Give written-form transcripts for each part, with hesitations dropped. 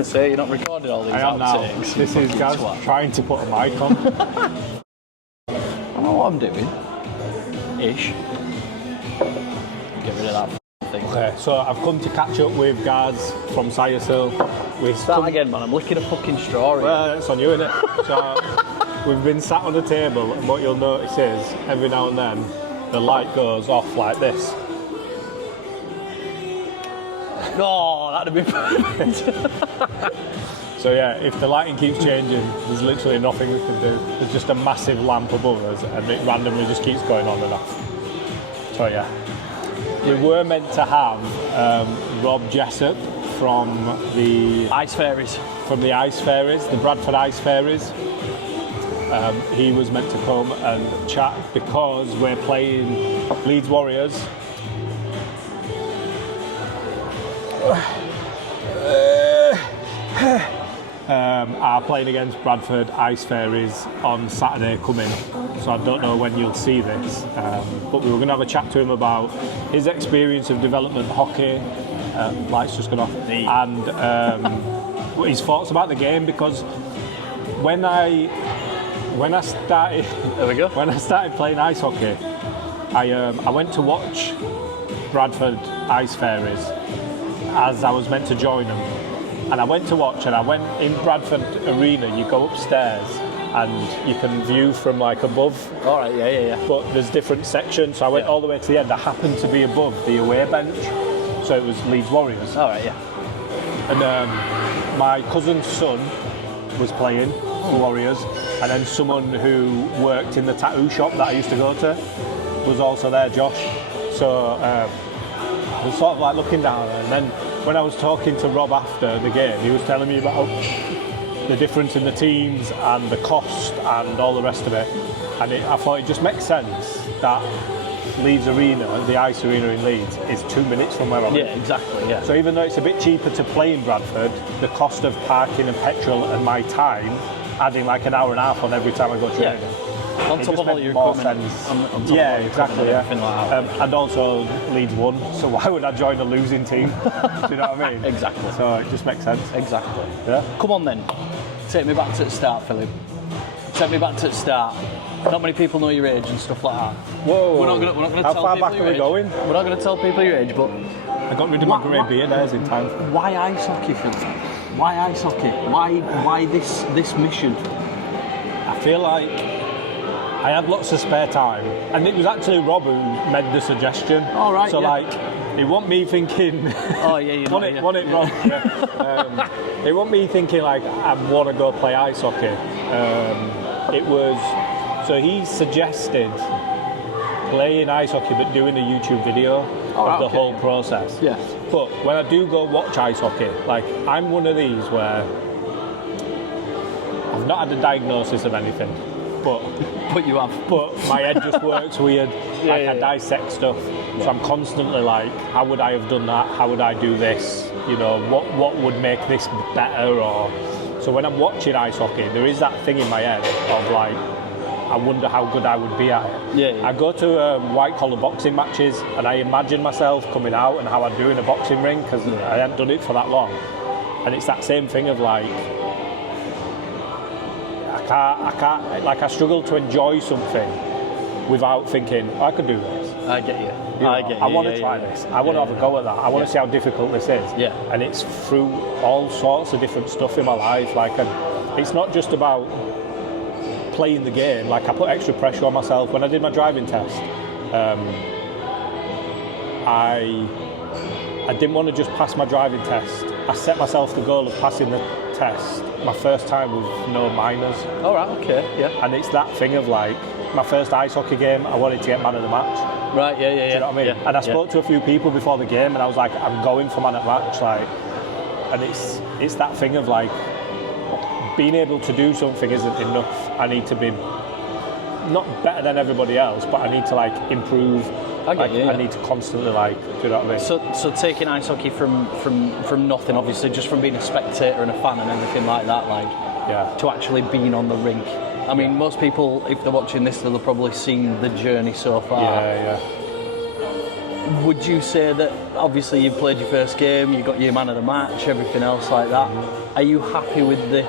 going to say, you're not recording all these I am now. outtakes. This is Gaz trying to put a mic on. I know what I'm doing. Ish. Get rid of that thing. Okay, so I've come to catch up with Gaz from Siosyl. Start again, man. I'm licking a fucking straw here. Well, it's on you, innit? So we've been sat on the table, and what you'll notice is every now and then the light goes off like this. Oh, that'd be perfect. So yeah, if the lighting keeps changing, there's literally nothing we can do. There's just a massive lamp above us, and it randomly just keeps going on and off. So yeah, we were meant to have Rob Jessup from the Ice Fairies. The Bradford Ice Fairies. He was meant to come and chat because we're playing Leeds Warriors. Are playing against Bradford Ice Fairies on Saturday coming, so I don't know when you'll see this, but we were going to have a chat to him about his experience of development hockey, lights just gone off, and his thoughts about the game, because when I started playing ice hockey, I went to watch Bradford Ice Fairies as I was meant to join them. And I went to watch, and I went in Bradford Arena. You go upstairs, and you can view from like above. All right, yeah. But there's different sections, so I went all the way to the end. I happened to be above the away bench, so it was Leeds Warriors. All right, yeah. And my cousin's son was playing for Warriors, and then someone who worked in the tattoo shop that I used to go to was also there, Josh. So I was sort of like looking down, and then when I was talking to Rob after the game, he was telling me about the difference in the teams and the cost and all the rest of it. And I thought it just makes sense that Leeds Arena, the ice arena in Leeds, is 2 minutes from where I live. Yeah, exactly, yeah. So even though it's a bit cheaper to play in Bradford, the cost of parking and petrol and my time, adding like an hour and a half on every time I go training. Yeah. On top of all your equipment. On top Yeah, of exactly. Yeah. Like and also Leeds won, so why would I join a losing team? Do you know what I mean? Exactly. So it just makes sense. Exactly. Yeah. Come on then. Take me back to the start, Philip. Take me back to the start. Not many people know your age and stuff like that. Whoa. We're not going to How tell far people back your are we age. going? We're not going to tell people your age, but I got rid of my grey beard hairs in time. why ice hockey, Philip? Why ice hockey? Why this mission? I feel like I had lots of spare time, and it was actually Rob who made the suggestion. All right. So yeah. like, it wasn't me thinking. Oh yeah, you know. Want it, Rob? Yeah. It wasn't me thinking like I want to go play ice hockey. It was. So he suggested playing ice hockey, but doing a YouTube video of the whole process. Yeah. But when I do go watch ice hockey, like I'm one of these where I've not had a diagnosis of anything. But you have. But my head just works weird. I dissect stuff. Yeah. So I'm constantly like, how would I have done that? How would I do this? You know, what would make this better? Or so when I'm watching ice hockey, there is that thing in my head of like, I wonder how good I would be at it. Yeah. I go to white collar boxing matches, and I imagine myself coming out and how I'd do in a boxing ring, because I hadn't done it for that long. And it's that same thing of like, I can't, like I struggle to enjoy something without thinking, I could do this. I get you. I want to try this. I want to have a go at that. I want to see how difficult this is. Yeah. And it's through all sorts of different stuff in my life. Like, it's not just about playing the game. Like, I put extra pressure on myself. When I did my driving test, I didn't want to just pass my driving test. I set myself the goal of passing the test my first time with no minors. All right, okay, yeah. And it's that thing of like, my first ice hockey game, I wanted to get man of the match. Right, yeah. Do you know what I mean? Yeah, and I spoke to a few people before the game, and I was like, I'm going for man of the match. Like, and it's that thing of like, being able to do something isn't enough. I need to be not better than everybody else, but I need to like improve. I need to constantly like, do you know what I mean? So taking ice hockey from nothing, obviously, just from being a spectator and a fan and everything like that, like, to actually being on the rink. I mean, most people, if they're watching this, they'll have probably seen the journey so far. Yeah. would you say that obviously you played your first game, you got your man of the match, everything else like that? Are you happy with the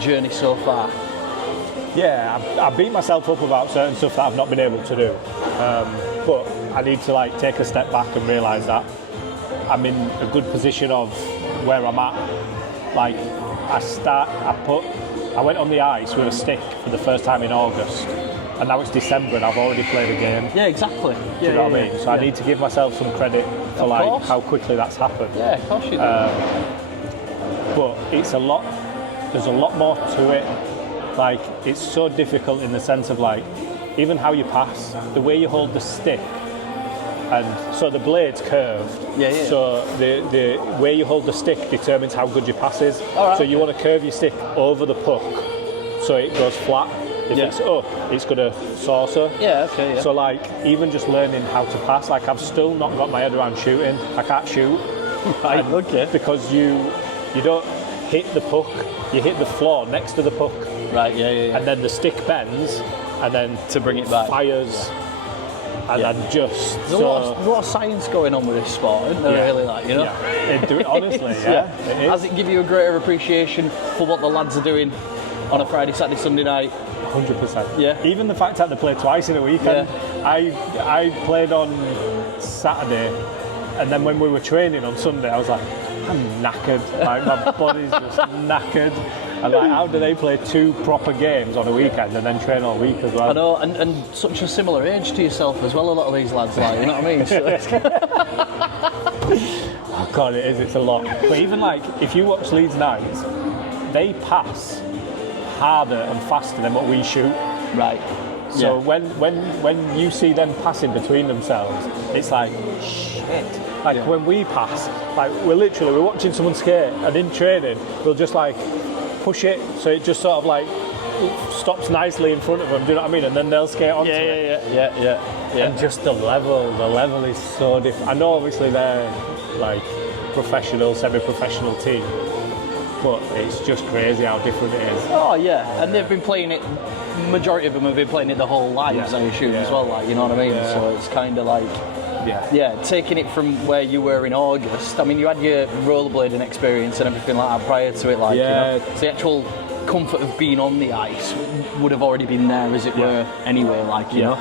journey so far? Yeah, I beat myself up about certain stuff that I've not been able to do, but I need to like take a step back and realise that I'm in a good position of where I'm at. Like I went on the ice with a stick for the first time in August, and now it's December and I've already played a game. Yeah, exactly. Do you know what I mean? So I need to give myself some credit for like how quickly that's happened. Yeah, of course you do. But it's a lot. There's a lot more to it. Like it's so difficult in the sense of like even how you pass, the way you hold the stick, and so the blade's curved. Yeah, yeah. So the way you hold the stick determines how good your pass is. Right, so you want to curve your stick over the puck so it goes flat. If it's up, it's going to saucer. Yeah, okay, yeah. So like even just learning how to pass, like I've still not got my head around shooting. I can't shoot. Right, okay. Because you don't hit the puck, you hit the floor next to the puck. Right, yeah. And then the stick bends, and then to bring it back, fires, and then just. There's a lot of science going on with this sport, isn't there? Really, like, you know. Yeah. Honestly, It is. Does it give you a greater appreciation for what the lads are doing on a Friday, Saturday, Sunday night? 100%. Yeah. Even the fact that they play twice in a weekend. Yeah. I played on Saturday, and then when we were training on Sunday, I was like, I'm knackered. Like my body's just knackered. And like, how do they play 2 proper games on a weekend and then train all week as well? I know, and such a similar age to yourself as well. A lot of these lads, like, you know what I mean? So oh God, it is. It's a lot. But even like, if you watch Leeds Knights, they pass harder and faster than what we shoot. Right. So when you see them passing between themselves, it's like shit. Like when we pass, like we're watching someone skate, and in training we'll just like push it so it just sort of like stops nicely in front of them. Do you know what I mean? And then they'll skate onto it. Yeah. And just the level is so different. I know obviously they're like professional, semi-professional team, but it's just crazy how different it is. Oh yeah, and they've been playing it. Majority of them have been playing it the whole lives, I assume, as well. Like, you know what I mean? Yeah. So it's kind of like, taking it from where you were in August. I mean, you had your rollerblading experience and everything like that prior to it. Like, you know, so the actual comfort of being on the ice would have already been there, as it were, anyway. Like, you know,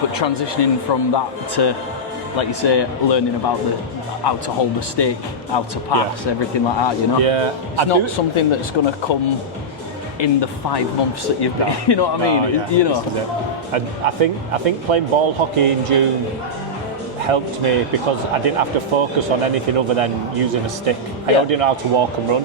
but transitioning from that to, like you say, learning about how to hold the stick, how to pass, everything like that. You know, it's not something that's going to come in the 5 months that you've been, you know what I mean? You know. And I think playing ball hockey in June helped me because I didn't have to focus on anything other than using a stick. I already know how to walk and run.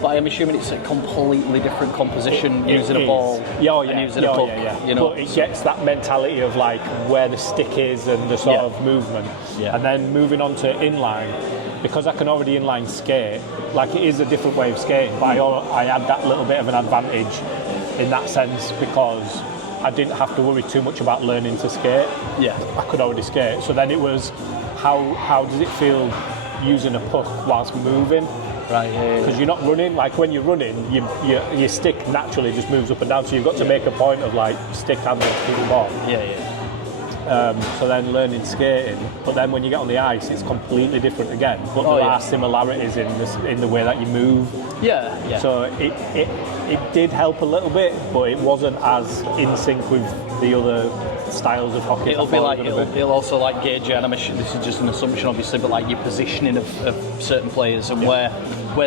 But I'm assuming it's a completely different composition using a ball and using a puck. You know, but it gets that mentality of like where the stick is and the sort of movement. And then moving on to inline, because I can already inline skate, like it is a different way of skating, but I had that little bit of an advantage in that sense because I didn't have to worry too much about learning to skate. I could already skate. So then it was, how does it feel using a puck whilst moving? Right, Because you're not running. Like when you're running, your stick naturally just moves up and down. So you've got to make a point of like stick and the ball. So then learning skating, but then when you get on the ice, it's completely different again. But there are similarities in the way that you move. So it did help a little bit, but it wasn't as in sync with the other styles of hockey. It'll also like gauge you, and I'm assuming this is just an assumption, obviously, but like your positioning of certain players and where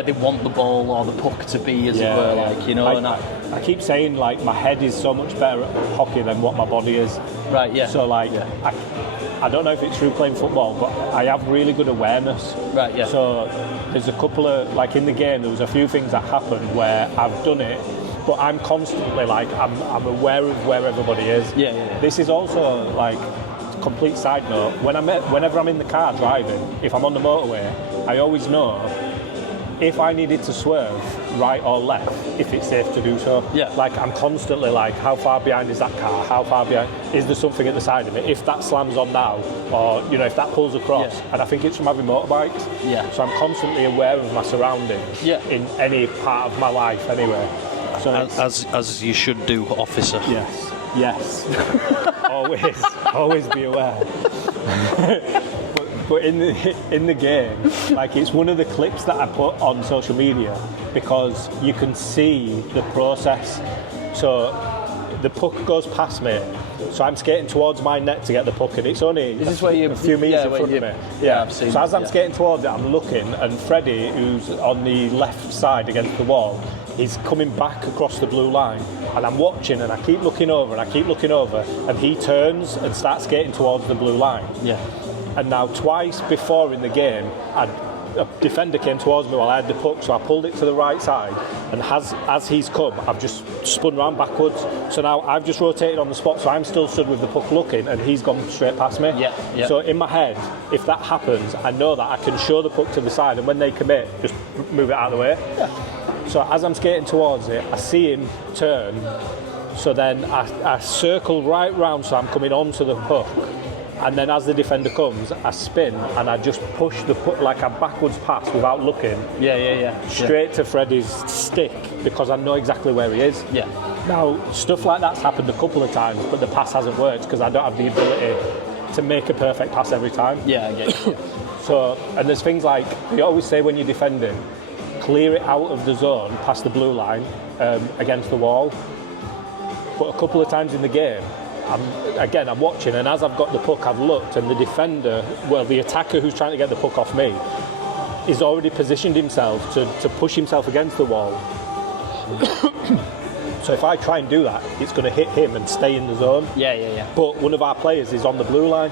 they want the ball or the puck to be, as it were. Like, you know, I keep saying like my head is so much better at hockey than what my body is. Right. Yeah. So like I don't know if it's true playing football, but I have really good awareness. Right. Yeah. So there's a couple of like in the game there was a few things that happened where I've done it, but I'm constantly like I'm aware of where everybody is. This is also like complete side note. Whenever I'm in the car driving, if I'm on the motorway, I always know if I needed to swerve right or left, if it's safe to do so. Like I'm constantly like, how far behind is that car? How far behind? Is there something at the side of it? If that slams on now, or you know, if that pulls across, and I think it's from having motorbikes. So I'm constantly aware of my surroundings in any part of my life anyway. So as you should do, officer. Yes. always be aware. But in the game, like, it's one of the clips that I put on social media because you can see the process. So the puck goes past me, so I'm skating towards my net to get the puck, and it's only a few metres in front of me. Yeah, I've seen so as I'm skating towards it, I'm looking, and Freddie, who's on the left side against the wall, he's coming back across the blue line, and I'm watching, and I keep looking over, and he turns and starts skating towards the blue line. Yeah. And now twice before in the game, a defender came towards me while I had the puck, so I pulled it to the right side, and as he's come, I've just spun around backwards. So now I've just rotated on the spot, so I'm still stood with the puck looking, and he's gone straight past me. Yeah. So in my head, if that happens, I know that I can show the puck to the side, and when they commit, just move it out of the way. Yeah. So as I'm skating towards it, I see him turn, so then I circle right round, so I'm coming onto the puck. And then as the defender comes, I spin and I just push the puck like a backwards pass without looking. Straight to Freddie's stick because I know exactly where he is. Yeah. Now, stuff like that's happened a couple of times, but the pass hasn't worked because I don't have the ability to make a perfect pass every time. Yeah, I get it. So, and there's things like, they always say when you're defending, clear it out of the zone past the blue line against the wall. But a couple of times in the game, I'm watching, and as I've got the puck, I've looked, and the defender, the attacker who's trying to get the puck off me, is already positioned himself to push himself against the wall. So if I try and do that, it's going to hit him and stay in the zone. Yeah. But one of our players is on the blue line,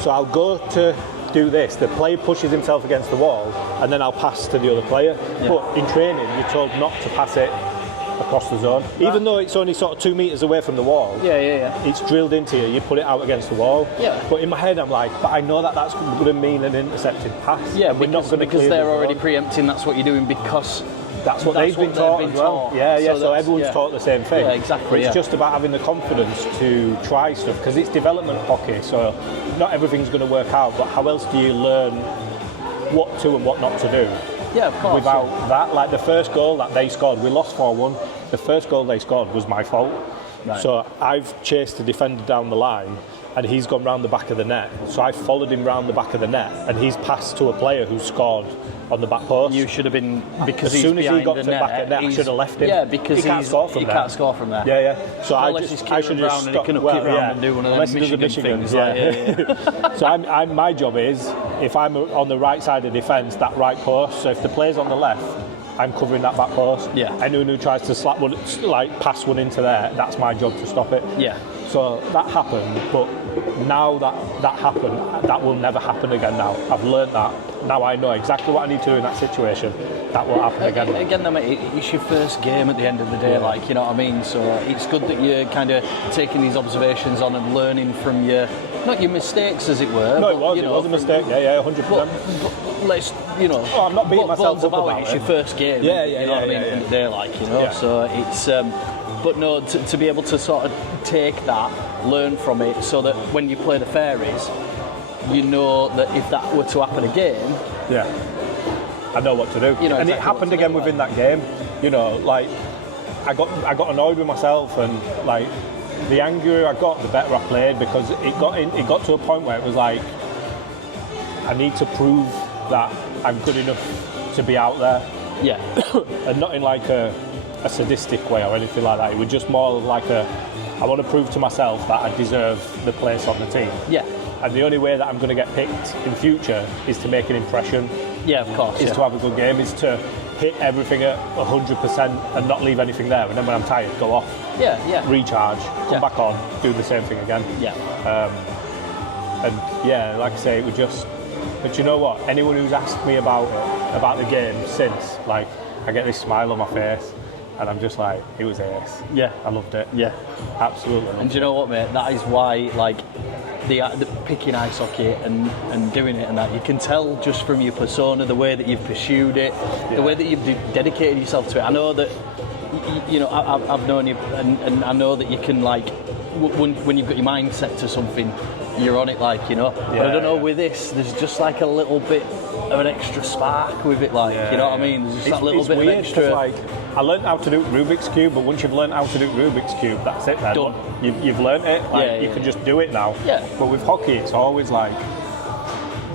so I'll go to do this. The player pushes himself against the wall, and then I'll pass to the other player. Yeah. But in training, you're told not to pass it across the zone, even though it's only sort of 2 metres away from the wall. Yeah. It's drilled into you. You put it out against the wall. Yeah. But in my head, I'm like, but I know that that's going to mean an intercepted pass. Yeah, because they're already preempting. That's what you're doing because that's what they've been taught as well. Yeah. So everyone's taught the same thing. Yeah, exactly. It's just about having the confidence to try stuff because it's development hockey. So not everything's going to work out. But how else do you learn what to and what not to do? Yeah, of course. Without that, like the first goal that they scored, we lost 4-1. The first goal they scored was my fault. Right. So I've chased the defender down the line, and he's gone round the back of the net. So I followed him round the back of the net, and he's passed to a player who scored on the back post. You should have been, because as soon as he got the to the back of the net, I should have left him. Yeah, because he can't score from there. Can't score from there. Yeah. So I should have around and he can kick around and do one of them Michigan things. Yeah. So my job is, if I'm on the right side of defence, that right post. So if the player's on the left, I'm covering that back post. Yeah. Anyone who tries to pass one into there, that's my job to stop it. Yeah. So that happened, but now that happened, that will never happen again now. I've learned that. Now I know exactly what I need to do in that situation. That will happen again. Again, mate, it's your first game at the end of the day, like, you know what I mean? So it's good that you're kind of taking these observations on and learning from not your mistakes, as it were. No, but, it was a mistake. Yeah, 100%. But let's, I'm not beating myself up about it. It's your first game. Yeah, you know what I mean? In the day, like, you know. Yeah. So it's, but no, to be able to sort of take that, learn from it, so that when you play the Fairies, you know that if that were to happen again, I know what to do. And exactly it happened again within that game. Like I got annoyed with myself, and like the angrier I got, the better I played, because it got to a point where it was like, I need to prove that I'm good enough to be out there. Yeah. And not in like a sadistic way or anything like that. It was just more of like I want to prove to myself that I deserve the place on the team. Yeah. And the only way that I'm going to get picked in future is to make an impression. Yeah, of course. Is to have a good game, is to hit everything at 100% and not leave anything there. And then when I'm tired, go off. Yeah. Recharge, come back on, do the same thing again. Yeah. And yeah, like I say, it was just. But you know what? Anyone who's asked me about the game since, like, I get this smile on my face. And I'm just like, it was ace. Yeah. I loved it. Yeah. Absolutely. And do you know what, mate? That is why, like, the picking ice hockey and doing it and that, you can tell just from your persona, the way that you've pursued it, the way that you've dedicated yourself to it. I know that, I've known you, and I know that you can, like, when you've got your mind set to something, you're on it, like, But I don't know, with this, there's just like a little bit of an extra spark with it, like, you know what I mean? There's just that little bit weird, of extra. like, I learned how to do Rubik's Cube, but once you've learned how to do Rubik's Cube, that's it then. Done. You've learned it, like, you can just do it now. Yeah. But with hockey, it's always like...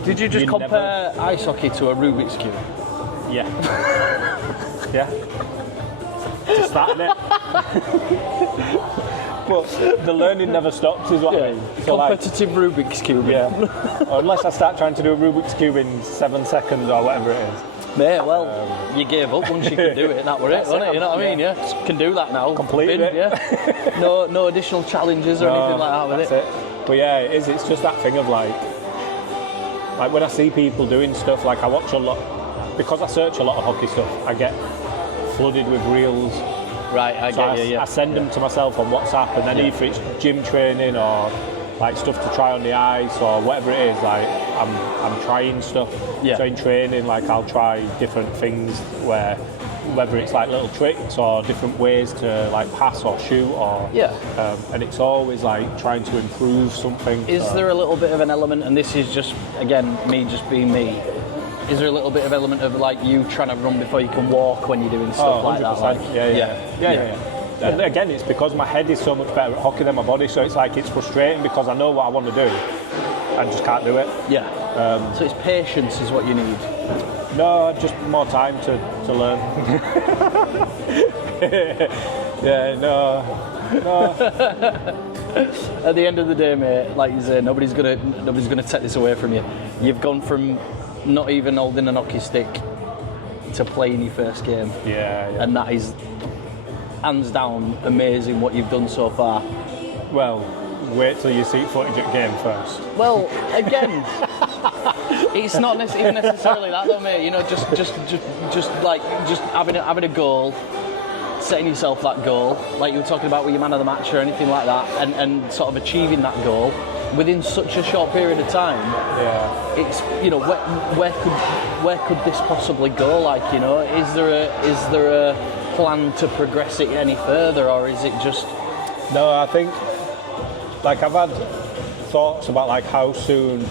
Did you just compare ice hockey to a Rubik's Cube? Yeah. Yeah. Just that, innit? But the learning never stops, is what I mean. So competitive Rubik's Cube. Yeah. Unless I start trying to do a Rubik's Cube in 7 seconds or whatever it is. Mate, well, you gave up once you could do it, that were it, wasn't it? You know what I mean? Yeah. Just can do that now. Completed it. Yeah. No additional challenges or anything like that with it. But yeah, it is. It's just that thing of like when I see people doing stuff, like I watch a lot, because I search a lot of hockey stuff, I get flooded with reels. Right, I get you, yeah. I send them to myself on WhatsApp, and then if it's gym training or like stuff to try on the ice or whatever it is, like I'm trying stuff. Yeah. So in training, like I'll try different things whether it's like little tricks or different ways to like pass or shoot or and it's always like trying to improve something. Is there a little bit of an element, and this is just again me just being me, is there a little bit of element of like you trying to run before you can walk when you're doing stuff like that? Like, yeah. And again, it's because my head is so much better at hockey than my body, so it's like it's frustrating because I know what I want to do, I just can't do it. Yeah. So it's patience is what you need. No, just more time to learn. Yeah, no. At the end of the day, mate, like you say, nobody's gonna take this away from you. You've gone from not even holding an hockey stick to playing your first game. Yeah. And that is hands down amazing what you've done so far. Well, wait till you see footage at game first. Well, again, it's not even necessarily that though, mate. You know, just having a goal, setting yourself that goal, like you were talking about with your man of the match or anything like that, and sort of achieving that goal within such a short period of time. Yeah. It's, you know, where could this possibly go? Like, you know, is there a plan to progress it any further, or is it just? No, I think like I've had thoughts about like how soon,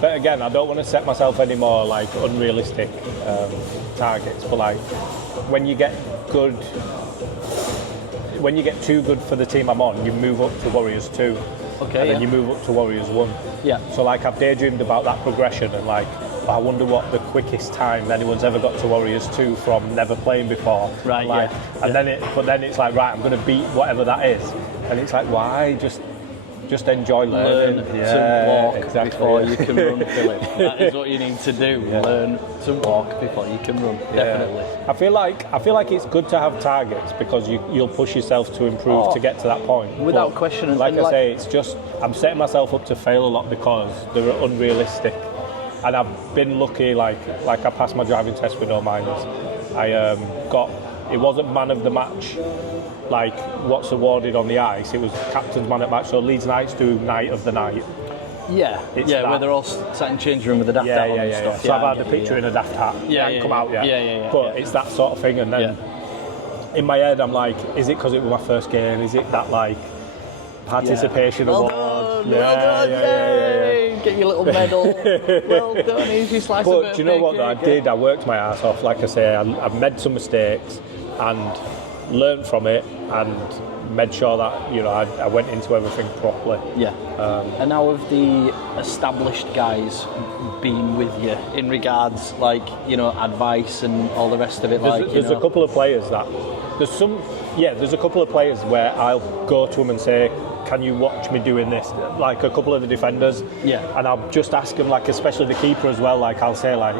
but again, I don't want to set myself any more like unrealistic targets. But like when you get too good for the team I'm on, you move up to Warriors 2. Okay. And then you move up to Warriors 1. Yeah. So like I've daydreamed about that progression and like I wonder what the quickest time anyone's ever got to Warriors 2 from never playing before. Right. Like, yeah. And then it's like, right, I'm going to beat whatever that is. And it's like, why? Just enjoy learning. To walk before you can run, Philip. That is what you need to do. Yeah. Learn to walk before you can run. Definitely. I feel like it's good to have targets because you'll push yourself to improve to get to that point. Without question. Like I say, it's just I'm setting myself up to fail a lot because they're unrealistic. And I've been lucky. Like I passed my driving test with no minors. It wasn't man of the match. Like what's awarded on the ice, it was captain's man at match. So Leeds Knights do night of the night. Yeah, where they're all sat in change room with a daft hat on and stuff. So I've had a picture in a daft hat. It come out yet. But it's that sort of thing. And then in my head, I'm like, is it because it was my first game? Is it that like participation award? Well done, get your little medal. Well done, here's your slice of But do you know what though? I worked my ass off. Like I say, I've made some mistakes and learned from it and made sure that I went into everything properly. Yeah. And now have the established guys been with you in regards like advice and all the rest of it? There's a couple of players that there's a couple of players where I'll go to them and say, can you watch me doing this? Like a couple of the defenders. Yeah. And I'll just ask them, like especially the keeper as well. Like I'll say like,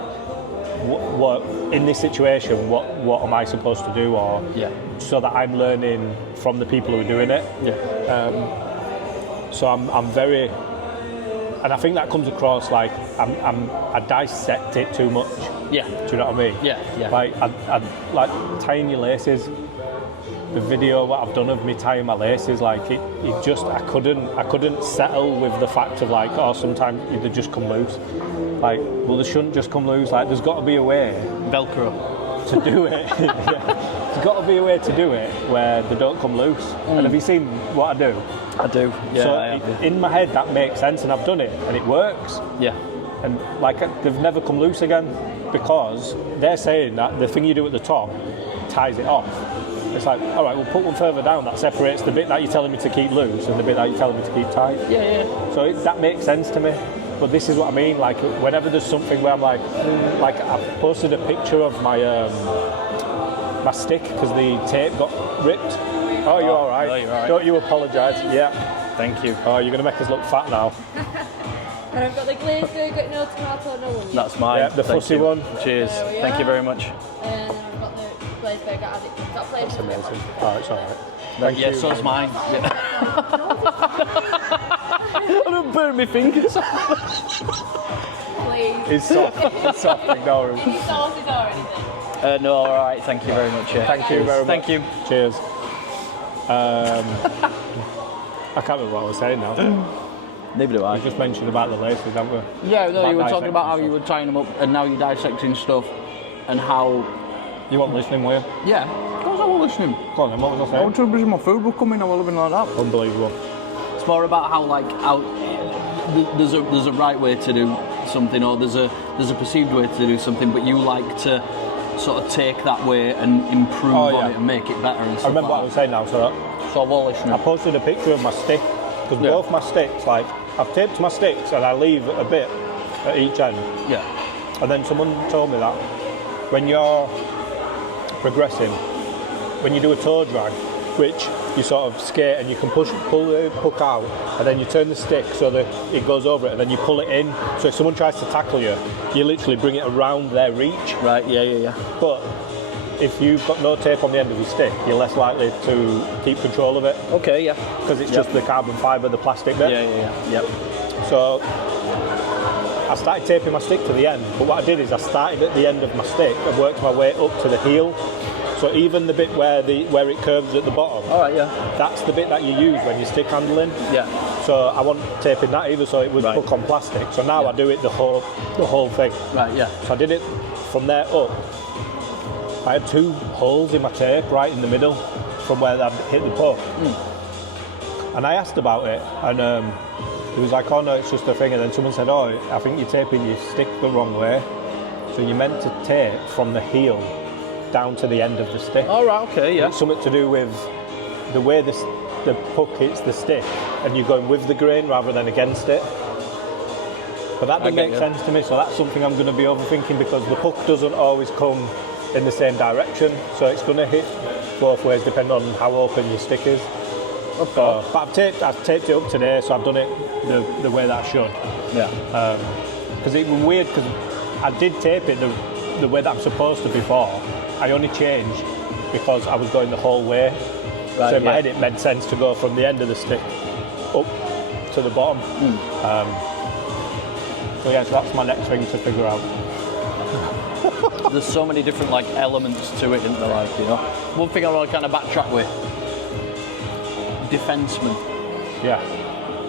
what in this situation, what am I supposed to do, or so that I'm learning from the people who are doing it. So I'm very, and I think that comes across like I dissect it too much. Yeah. Do you know what I mean? Yeah. Like I like tying your laces. The video what I've done of me tying my laces, like it just I couldn't settle with the fact of like, sometimes they just come loose. Like, well, they shouldn't just come loose. Like, there's got to be a way Velcro to do it. There's got to be a way to do it where they don't come loose. And have you seen what I do? I do. Yeah. So in my head that makes sense, and I've done it, and it works. Yeah. and like they've never come loose again because they're saying that the thing you do at the top ties it off. It's like, all right, we'll put one further down that separates the bit that you're telling me to keep loose and the bit that you're telling me to keep tight. Yeah. So that makes sense to me. But this is what I mean, like whenever there's something where I'm like I posted a picture of my my stick because the tape got ripped. Oh, you're all right. Oh, you're all right. Don't you apologise. Yeah. Thank you. Oh, you're going to make us look fat now. And I've got the glazed yogurt, no tomato, no onion. That's mine. Yeah, the Thank fussy you. one. Cheers. Thank you very much. And then I've got the glazed burger as it got flavour. That's amazing. Oh, it's all right. Thank you. So's mine. Yeah. I don't burn my fingers. Please. It's soft. It's soft. Ignore him. Any sauces or anything? No, all right. Thank you very much. Yeah. Thank you very much. Thank you. Cheers. I can't remember what I was saying now. Neither do I. We just mentioned about the laces, haven't we? Yeah, no, you were About talking about how dissecting you were tying them up and now you're dissecting stuff and how... You weren't listening, were you? Yeah. Of course I was listening. Go on then, what was I I want saying? to my food will come in, I will have been like that. Unbelievable. It's more about how there's a right way to do something or there's a perceived way to do something, but you like to sort of take that way and improve on it and make it better and stuff. I remember what I was saying now, so So I'm all listening. I posted a picture of my stick, because both my sticks, like, I've taped my sticks and I leave a bit at each end. Yeah. And then someone told me that when you're progressing, when you do a toe drag, which you sort of skate and you can pull the hook out and then you turn the stick so that it goes over it and then you pull it in. So if someone tries to tackle you, you literally bring it around their reach. Right, yeah. But if you've got no tape on the end of your stick, you're less likely to keep control of it. Okay, yeah. Because it's just the carbon fibre, the plastic bit. Yeah. So I started taping my stick to the end, but what I did is I started at the end of my stick and worked my way up to the heel. So even the bit where it curves at the bottom, All right, yeah. that's the bit that you use when you're stick handling. Yeah. So I wasn't taping that either, so it was hook on plastic. So now I do it the whole thing. Right, yeah. So I did it from there up. I had 2 holes in my tape right in the middle from where I hit the puck. And I asked about it, and it was like, oh no, it's just a thing. And then someone said, oh, I think you're taping your stick the wrong way. So you're meant to tape from the heel down to the end of the stick. All right, okay, yeah. It's something to do with the way the puck hits the stick, and you're going with the grain rather than against it. But that doesn't make sense to me, so that's something I'm going to be overthinking because the puck doesn't always come in the same direction, so it's going to hit both ways depending on how open your stick is. Okay. But I've taped it up today, so I've done it the way that I should. Yeah. Because it was weird because I did tape it the way that I'm supposed to before. I only changed because I was going the whole way. Right, so in my head it made sense to go from the end of the stick up to the bottom. So that's my next thing to figure out. There's so many different elements to it, isn't there? One thing I want to kind of backtrack with: defenseman. Yeah.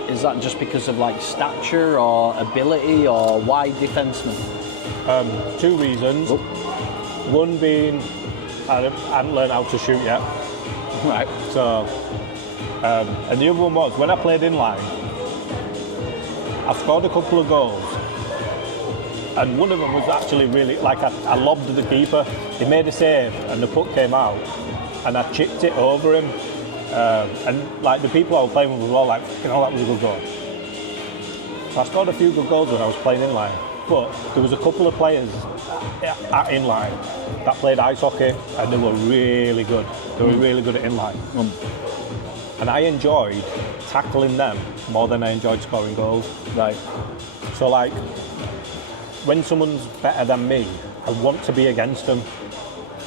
Is that just because of stature or ability, or why defenseman? 2 reasons. Oh. One being I hadn't learned how to shoot yet. Right. So, and the other one was when I played inline, I scored a couple of goals. And one of them was actually really, I lobbed the keeper, he made a save and the puck came out and I chipped it over him. And the people I was playing with were all like, that was a good goal. So I scored a few good goals when I was playing inline. But there was a couple of players at inline that played ice hockey and they were really good. They were really good at inline. And I enjoyed tackling them more than I enjoyed scoring goals. Right. So when someone's better than me, I want to be against them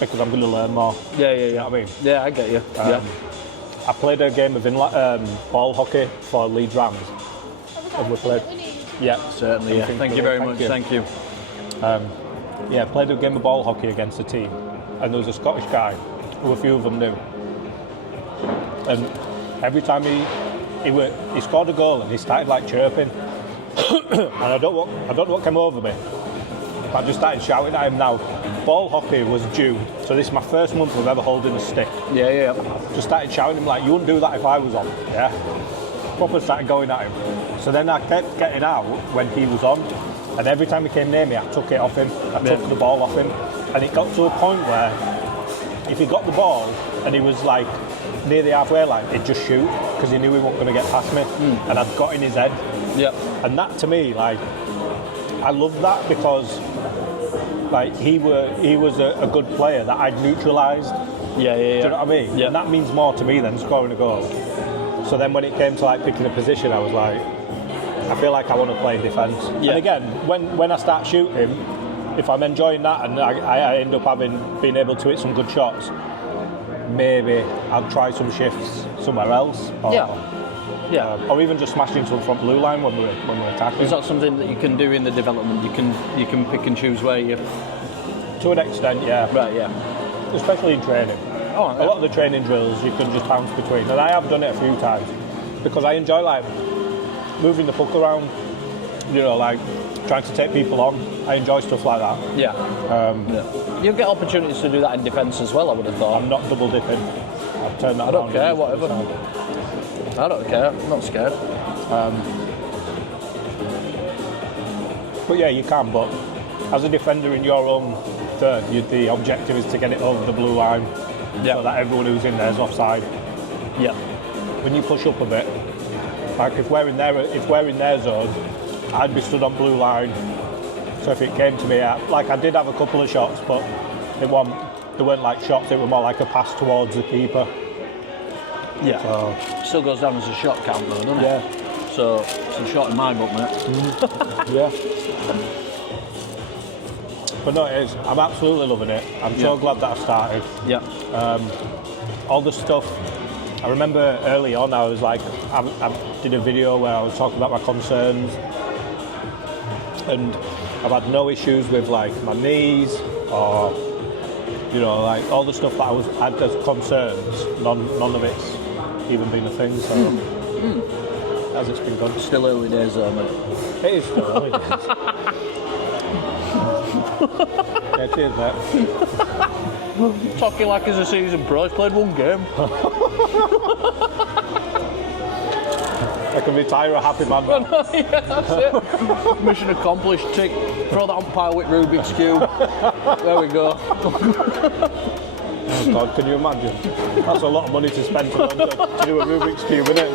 because I'm going to learn more. Yeah. You know what I mean? Yeah, I get you. I played a game of ball hockey for Leeds Rams. And we played. Yeah, certainly. Yeah. Thank you very much. Thank you. Played a game of ball hockey against a team, and there was a Scottish guy who a few of them knew. And every time he scored a goal and he started chirping. And I don't know what came over me, but I just started shouting at him now. Ball hockey was due, so this is my first month of ever holding a stick. Yeah. Just started shouting him you wouldn't do that if I was on, yeah? Proper started going at him. So then I kept getting out when he was on, And every time he came near me, I took it off him. I took the ball off him. And it got to a point where if he got the ball and he was like near the halfway line, he'd just shoot because he knew he wasn't going to get past me. And I'd got in his head. Yeah. And that to me, like, I love that because like he was a good player that I'd neutralised. Yeah. Do you know what I mean? Yeah. And that means more to me than scoring a goal. So then when it came to like picking a position, I was like, I feel like I want to play defence. Yeah. And again, when I start shooting, if I'm enjoying that and I end up being able to hit some good shots, maybe I'll try some shifts somewhere else. Or even just smash into the front blue line when we're attacking. Is that something that you can do in the development? You can pick and choose where you. To an extent, yeah. Right, yeah. Especially in training. Oh, A lot of the training drills you can just bounce between, and I have done it a few times because I enjoy like moving the puck around. You know, like trying to take people on. I enjoy stuff like that. Yeah. You'll get opportunities to do that in defence as well, I would have thought. I'm not double dipping. I've turned that. I don't care, whatever. I don't care. I'm not scared. But yeah, you can. But as a defender in your own third, the objective is to get it over the blue line, so that everyone who's in there is offside. Yeah. When you push up a bit, like if we're in their zone, I'd be stood on blue line. So if it came to me, like I did have a couple of shots, but they weren't like shots. It was more like a pass towards the keeper. Yeah. So, Still goes down as a shot count though, doesn't it? yeah. So it's a shot in my book, mate. Yeah. But no, it is. I'm absolutely loving it. I'm so glad that I started. Yeah. All the stuff. I remember early on, I was like, I did a video where I was talking about my concerns, and I've had no issues with like my knees or, you know, like all the stuff that I had as concerns. None of it's even been a thing. So as it's been good. Still early days though, mate. It is still early days. Yeah, cheers, mate. Talking like as a season pro, he's played one game. I can retire a happy man. Yeah, that's it. Mission accomplished, tick. Throw that umpire with Rubik's Cube. There we go. Oh God, can you imagine? That's a lot of money to spend to do a Rubik's Cube, isn't it?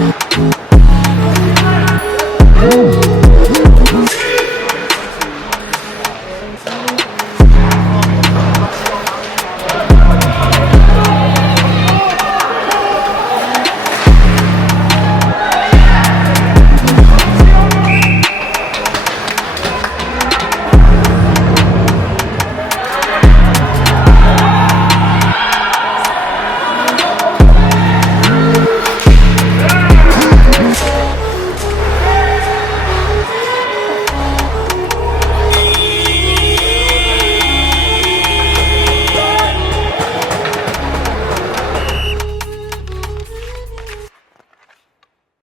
Bye.